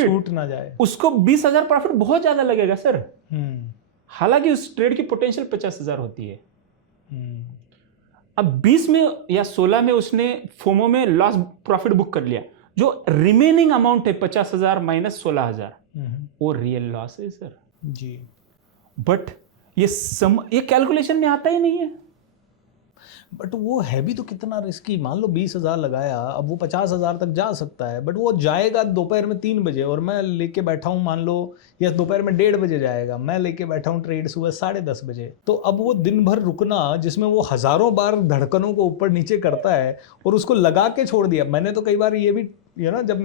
Profit छूट ना जाए, उसको 20,000 प्रॉफिट बहुत ज्यादा लगेगा सर। हालांकि उस ट्रेड की पोटेंशियल 50,000 होती है। अब 20 में या 16 में उसने फोमो में लॉस प्रॉफिट बुक कर लिया, जो रिमेनिंग अमाउंट है 50,000 माइनस 16,000 वो रियल लॉस है सर जी। बट ये कैलकुलेशन में आता ही नहीं है। बट वो है भी तो कितना रिस्की। मान लो 20,000 लगाया, अब वो 50,000 तक जा सकता है, बट वो जाएगा दोपहर में 3 बजे और मैं लेके बैठा हूँ, मान लो, या दोपहर में 1:30 बजे जाएगा, मैं लेके बैठा हूँ ट्रेड सुबह 10:30 बजे। तो अब वो दिन भर रुकना, जिसमें वो हजारों बार धड़कनों को ऊपर नीचे करता है और उसको लगा के छोड़ दिया। मैंने तो कई बार ये भी जब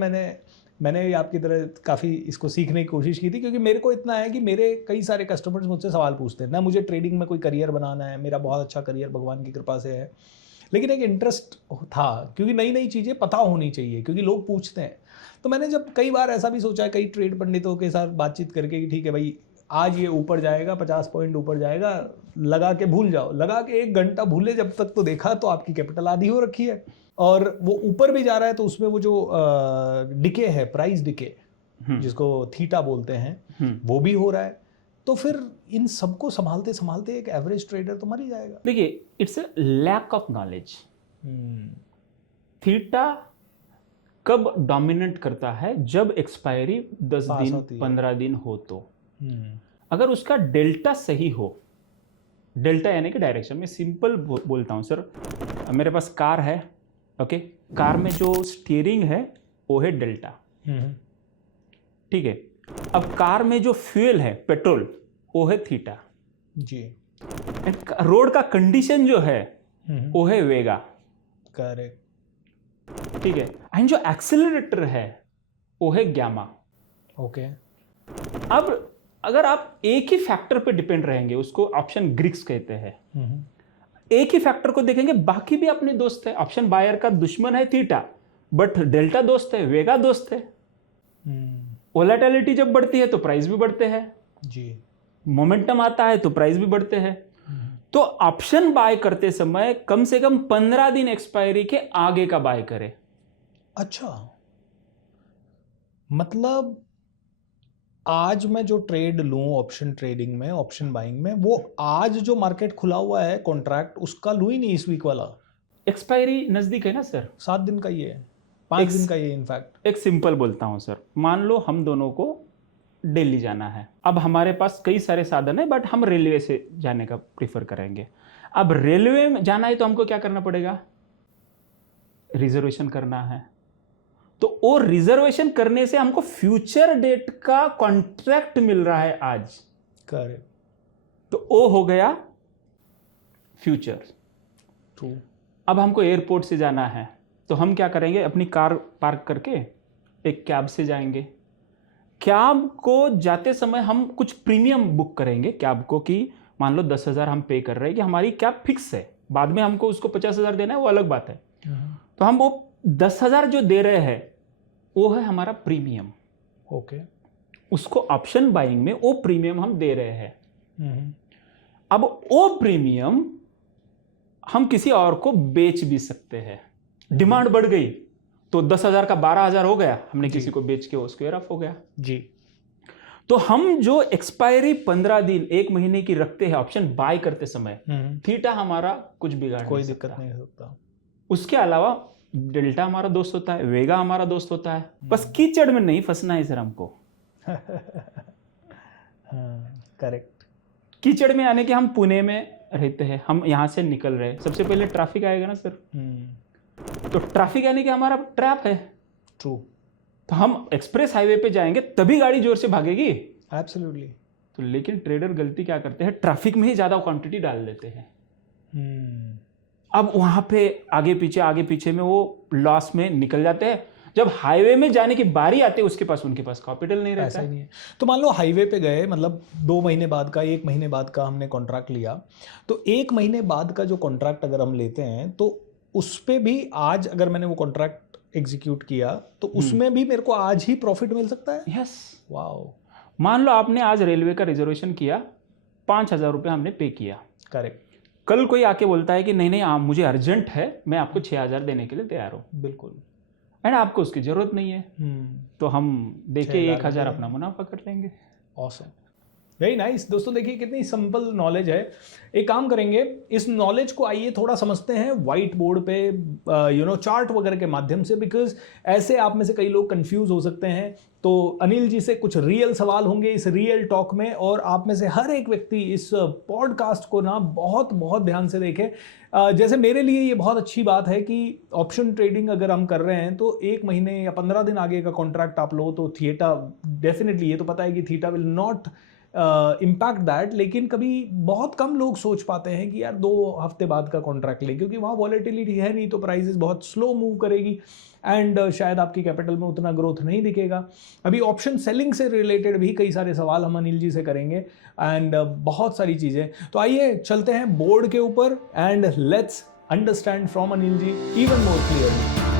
मैंने आपकी तरह काफ़ी इसको सीखने की कोशिश की थी, क्योंकि मेरे को इतना है कि मेरे कई सारे कस्टमर्स मुझसे सवाल पूछते हैं ना, मुझे ट्रेडिंग में कोई करियर बनाना है, मेरा बहुत अच्छा करियर भगवान की कृपा से है, लेकिन एक इंटरेस्ट था, क्योंकि नई नई चीज़ें पता होनी चाहिए, क्योंकि लोग पूछते हैं। तो मैंने जब कई बार ऐसा भी सोचा है, कई ट्रेड पंडितों के साथ बातचीत करके कि ठीक है भाई, आज ये ऊपर जाएगा, 50 पॉइंट ऊपर जाएगा, लगा के भूल जाओ। लगा के 1 घंटा भूले जब तक, तो देखा तो आपकी कैपिटल आधी हो रखी है, और वो ऊपर भी जा रहा है, तो उसमें वो जो डिके है, प्राइस डिके, जिसको थीटा बोलते हैं, वो भी हो रहा है। तो फिर इन सबको संभालते संभालते एक एवरेज ट्रेडर तो मर ही जाएगा। देखिए, it's a lack of knowledge. Theta कब डोमिनेट करता है? जब एक्सपायरी 10 दिन 15 दिन हो तो। अगर उसका डेल्टा सही हो, डेल्टा यानी कि डायरेक्शन में, सिंपल बोलता हूं सर, मेरे पास कार है, ओके, कार में जो स्टीयरिंग है वो है डेल्टा, ठीक है। अब कार में जो फ्यूल है, पेट्रोल, वो है थीटा जी। रोड का कंडीशन जो है वो है वेगा, करेक्ट, ठीक है। एंड जो एक्सेलरेटर है वो है गैमा, ओके। अब अगर आप एक ही फैक्टर पे डिपेंड रहेंगे, उसको ऑप्शन ग्रीक्स कहते हैं, एक ही फैक्टर को देखेंगे, बाकी भी अपने दोस्त है। ऑप्शन बायर का दुश्मन है थीटा, बट डेल्टा दोस्त है, वेगा दोस्त है। वोलेटिलिटी जब बढ़ती है तो प्राइस भी बढ़ते हैं जी, मोमेंटम आता है तो प्राइस भी बढ़ते हैं। तो ऑप्शन बाय करते समय कम से कम 15 दिन एक्सपायरी के आगे का बाय करें। अच्छा, मतलब आज मैं जो ट्रेड लूं ऑप्शन ट्रेडिंग में, ऑप्शन बाइंग में, वो आज जो मार्केट खुला हुआ है कॉन्ट्रैक्ट, उसका लूं ही नहीं इस वीक वाला। एक्सपायरी नजदीक है ना सर, 7 दिन का ही है, 5 दिन का ही है इनफैक्ट। एक सिंपल बोलता हूं सर, मान लो हम दोनों को दिल्ली जाना है। अब हमारे पास कई सारे साधन है, बट हम रेलवे से जाने का प्रीफर करेंगे। अब रेलवे में जाना है तो हमको क्या करना पड़ेगा? रिजर्वेशन करना है। तो वो रिजर्वेशन करने से हमको फ्यूचर डेट का कॉन्ट्रैक्ट मिल रहा है आज, करेक्ट, तो वो हो गया फ्यूचर। ट्रू। अब हमको एयरपोर्ट से जाना है तो हम क्या करेंगे? अपनी कार पार्क करके एक कैब से जाएंगे। कैब को जाते समय हम कुछ प्रीमियम बुक करेंगे कैब को, कि मान लो 10,000 हम पे कर रहे हैं कि हमारी कैब फिक्स है, बाद में हमको उसको 50,000 देना है, वो अलग बात है। तो हम वो 10,000 जो दे रहे हैं वो है हमारा प्रीमियम, ओके। उसको ऑप्शन बाइंग में वो प्रीमियम हम दे रहे हैं। अब वो प्रीमियम हम किसी और को बेच भी सकते हैं। डिमांड बढ़ गई तो 10,000 का 12,000 हो गया, हमने किसी को बेच के वो स्क्वायर ऑफ हो गया जी। तो हम जो एक्सपायरी 15 दिन 1 महीने की रखते हैं ऑप्शन बाय करते समय, थीटा हमारा कुछ बिगाड़ कोई दिक्कत नहीं सकता। उसके अलावा डेल्टा हमारा दोस्त होता है, वेगा हमारा दोस्त होता है। बस कीचड़ में नहीं फंसना है सर हमको। करेक्ट। कीचड़ में आने के, हम पुणे में रहते हैं, हम यहां से निकल रहे हैं, सबसे पहले ट्रैफिक आएगा ना सर। तो ट्रैफिक यानी कि हमारा ट्रैप है। ट्रू। तो हम एक्सप्रेस हाईवे पे जाएंगे तभी गाड़ी जोर से भागेगी। एब्सोल्युटली। तो लेकिन ट्रेडर गलती क्या करते हैं? ट्रैफिक में ही ज्यादा क्वांटिटी डाल देते हैं। अब वहां पे आगे पीछे में वो लॉस में निकल जाते हैं। जब हाईवे में जाने की बारी आती है उनके पास कैपिटल नहीं रहता है। नहीं है। तो मान लो हाईवे पे गए, मतलब 2 महीने बाद का, 1 महीने बाद का हमने कॉन्ट्रैक्ट लिया, तो 1 महीने बाद का जो कॉन्ट्रैक्ट अगर हम लेते हैं, तो उस पे भी आज अगर मैंने वो कॉन्ट्रैक्ट एग्जीक्यूट किया तो उसमें भी मेरे को आज ही प्रॉफिट मिल सकता है। यस। वाओ। मान लो आपने आज रेलवे का रिजर्वेशन किया, 5,000 रुपये हमने पे किया। करेक्ट। कल कोई आके बोलता है कि नहीं मुझे अर्जेंट है, मैं आपको 6,000 देने के लिए तैयार हूं। बिल्कुल। एंड आपको उसकी जरूरत नहीं है, तो हम देखिए 1000 अपना मुनाफा कर लेंगे। Awesome, very nice. दोस्तों देखिए कितनी सिंपल नॉलेज है। एक काम करेंगे, इस नॉलेज को आइए थोड़ा समझते हैं वाइट बोर्ड पे, चार्ट वगैरह के माध्यम से, बिकॉज ऐसे आप में से कई लोग कंफ्यूज हो सकते हैं। तो अनिल जी से कुछ रियल सवाल होंगे इस रियल टॉक में, और आप में से हर एक व्यक्ति इस पॉडकास्ट को ना बहुत बहुत ध्यान से देखे। जैसे मेरे लिए ये बहुत अच्छी बात है कि ऑप्शन ट्रेडिंग अगर हम कर रहे हैं तो 1 महीने या 15 दिन आगे का कॉन्ट्रैक्ट आप लो तो थीटा डेफिनेटली, ये तो पता है कि theta will not impact that, लेकिन कभी बहुत कम लोग सोच पाते हैं कि यार 2 हफ्ते बाद का कॉन्ट्रैक्ट ले, क्योंकि वहाँ वॉलेटिलिटी है नहीं, तो प्राइसेस बहुत स्लो मूव करेगी एंड शायद आपकी कैपिटल में उतना ग्रोथ नहीं दिखेगा। अभी ऑप्शन सेलिंग से रिलेटेड भी कई सारे सवाल हम अनिल जी से करेंगे एंड बहुत सारी चीज़ें। तो आइए चलते हैं बोर्ड के ऊपर and let's understand from Anil ji even more clearly.